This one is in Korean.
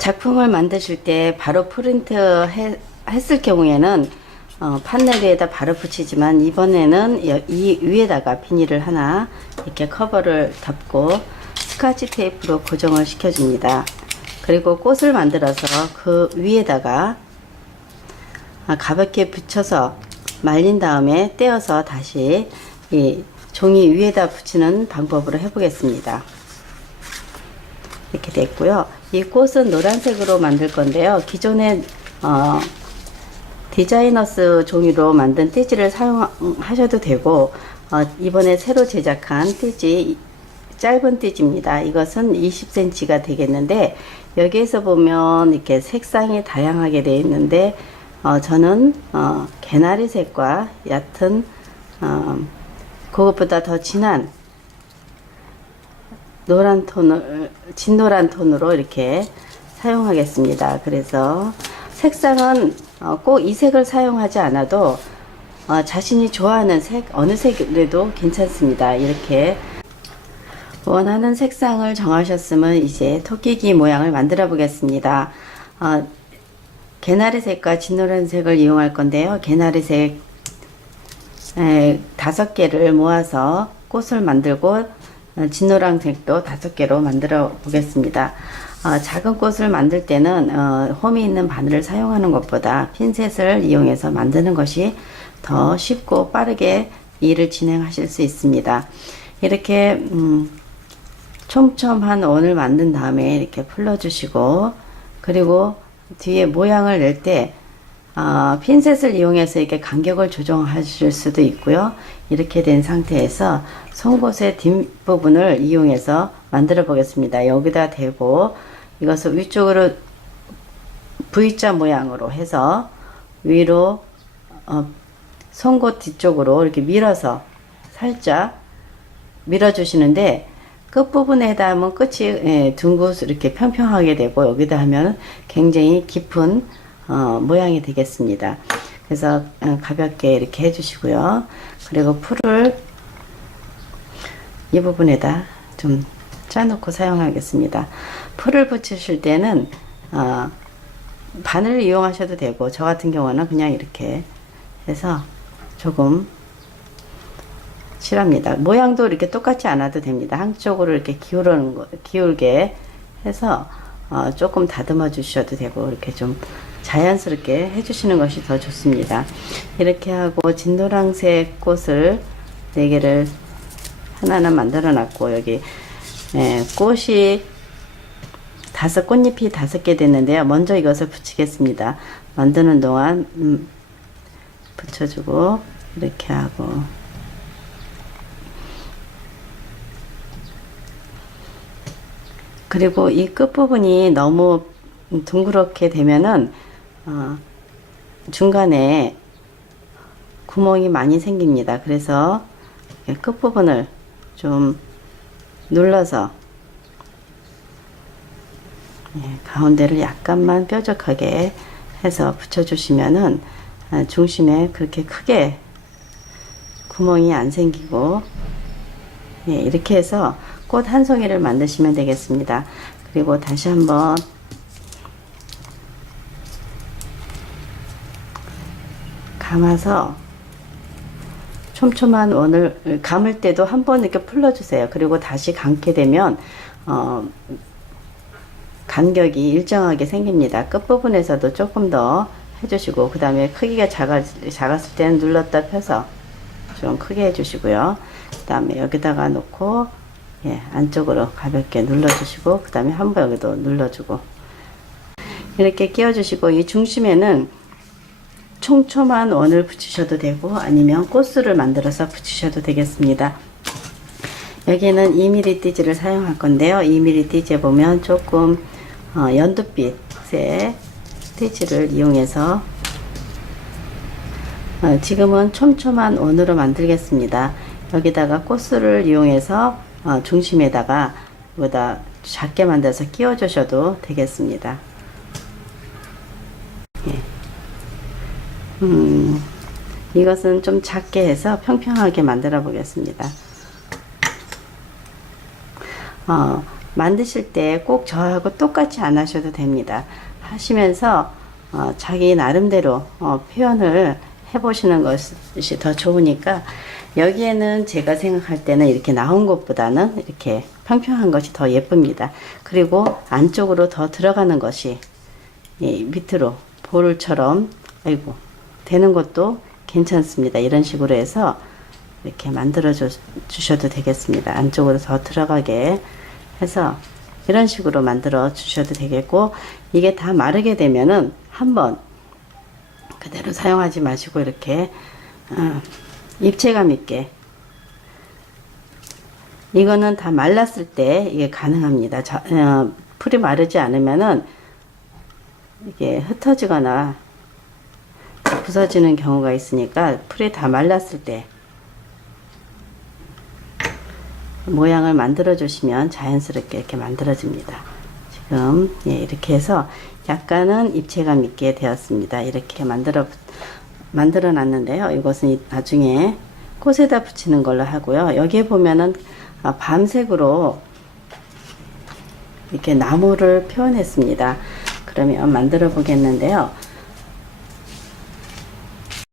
작품을 만드실 때 바로 프린트 했을 경우에는 판넬 위에다 바로 붙이지만, 이번에는 이 위에다가 비닐을 하나 이렇게 커버를 덮고 스카치 테이프로 고정을 시켜줍니다. 그리고 꽃을 만들어서 그 위에다가 가볍게 붙여서 말린 다음에 떼어서 다시 이 종이 위에다 붙이는 방법으로 해보겠습니다. 이렇게 됐고요. 이 꽃은 노란색으로 만들 건데요. 기존에 디자이너스 종이로 만든 띠지를 사용하셔도 되고, 이번에 새로 제작한 띠지, 짧은 띠지입니다. 이것은 20cm가 되겠는데, 여기에서 보면 이렇게 색상이 다양하게 되어 있는데, 저는 개나리색과 얕은 그것보다 더 진한 노란 톤을, 진노란 톤으로 이렇게 사용하겠습니다. 그래서 색상은 꼭 이 색을 사용하지 않아도 자신이 좋아하는 색, 어느 색이라도 괜찮습니다. 이렇게 원하는 색상을 정하셨으면 이제 토끼기 모양을 만들어 보겠습니다. 개나리색과 진노란색을 이용할 건데요. 개나리색 5개를 모아서 꽃을 만들고, 진노란색도 5개로 만들어 보겠습니다. 작은 꽃을 만들 때는 홈이 있는 바늘을 사용하는 것보다 핀셋을 이용해서 만드는 것이 더 쉽고 빠르게 일을 진행하실 수 있습니다. 이렇게 촘촘한 원을 만든 다음에 이렇게 풀러주시고, 그리고 뒤에 모양을 낼 때 핀셋을 이용해서 이렇게 간격을 조정하실 수도 있고요. 이렇게 된 상태에서 송곳의 뒷부분을 이용해서 만들어 보겠습니다. 여기다 대고 이것을 위쪽으로 V자 모양으로 해서 위로 송곳 뒤쪽으로 이렇게 밀어서 살짝 밀어 주시는데, 끝부분에다 하면 끝이 둥긋 이렇게 평평하게 되고, 여기다 하면 굉장히 깊은 모양이 되겠습니다. 그래서 가볍게 이렇게 해주시고요. 그리고 풀을 이 부분에다 좀 짜놓고 사용하겠습니다. 풀을 붙이실 때는 바늘을 이용하셔도 되고, 저 같은 경우는 그냥 이렇게 해서 조금 칠합니다. 모양도 이렇게 똑같지 않아도 됩니다. 한쪽으로 이렇게 기울게 해서 조금 다듬어 주셔도 되고, 이렇게 좀 자연스럽게 해주시는 것이 더 좋습니다. 이렇게 하고 진노란색 꽃을 4개를 하나는 만들어 놨고, 여기 꽃이 꽃잎이 5개 됐는데요. 먼저 이것을 붙이겠습니다. 만드는 동안 붙여주고 이렇게 하고, 그리고 이 끝부분이 너무 둥그렇게 되면은 중간에 구멍이 많이 생깁니다. 그래서 끝부분을 좀 눌러서 가운데를 약간만 뾰족하게 해서 붙여주시면은 중심에 그렇게 크게 구멍이 안 생기고, 이렇게 해서 꽃 한 송이를 만드시면 되겠습니다. 그리고 다시 한번 감아서 촘촘한 원을 감을 때도 한번 이렇게 풀러주세요. 그리고 다시 감게 되면 간격이 일정하게 생깁니다. 끝부분에서도 조금 더 해주시고, 그 다음에 크기가 작았을 때는 눌렀다 펴서 좀 크게 해주시고요. 그 다음에 여기다가 놓고 안쪽으로 가볍게 눌러주시고, 그 다음에 한번 여기도 눌러주고, 이렇게 끼워주시고, 이 중심에는 촘촘한 원을 붙이셔도 되고, 아니면 꽃술을 만들어서 붙이셔도 되겠습니다. 여기는 2mm 띠지를 사용할 건데요. 2mm 띠지에 보면 조금 연두빛의 띠지를 이용해서 지금은 촘촘한 원으로 만들겠습니다. 여기다가 꽃술을 이용해서 중심에다가 보다 작게 만들어서 끼워 주셔도 되겠습니다. 이것은 좀 작게 해서 평평하게 만들어 보겠습니다. 만드실 때 꼭 저하고 똑같이 안 하셔도 됩니다. 하시면서 자기 나름대로 표현을 해보시는 것이 더 좋으니까, 여기에는 제가 생각할 때는 이렇게 나온 것보다는 이렇게 평평한 것이 더 예쁩니다. 그리고 안쪽으로 더 들어가는 것이 밑으로 볼처럼 아이고 되는 것도 괜찮습니다. 이런 식으로 해서 이렇게 만들어 주셔도 되겠습니다. 안쪽으로 더 들어가게 해서 이런 식으로 만들어 주셔도 되겠고, 이게 다 마르게 되면은 한번 그대로 사용하지 마시고 이렇게 입체감 있게, 이거는 다 말랐을 때 이게 가능합니다. 풀이 마르지 않으면은 이게 흩어지거나 부서지는 경우가 있으니까, 풀이 다 말랐을 때 모양을 만들어 주시면 자연스럽게 이렇게 만들어집니다. 지금 이렇게 해서 약간은 입체감 있게 되었습니다. 이렇게 만들어 놨는데요. 이것은 나중에 꽃에다 붙이는 걸로 하고요. 여기에 보면은 밤색으로 이렇게 나무를 표현했습니다. 그러면 만들어 보겠는데요.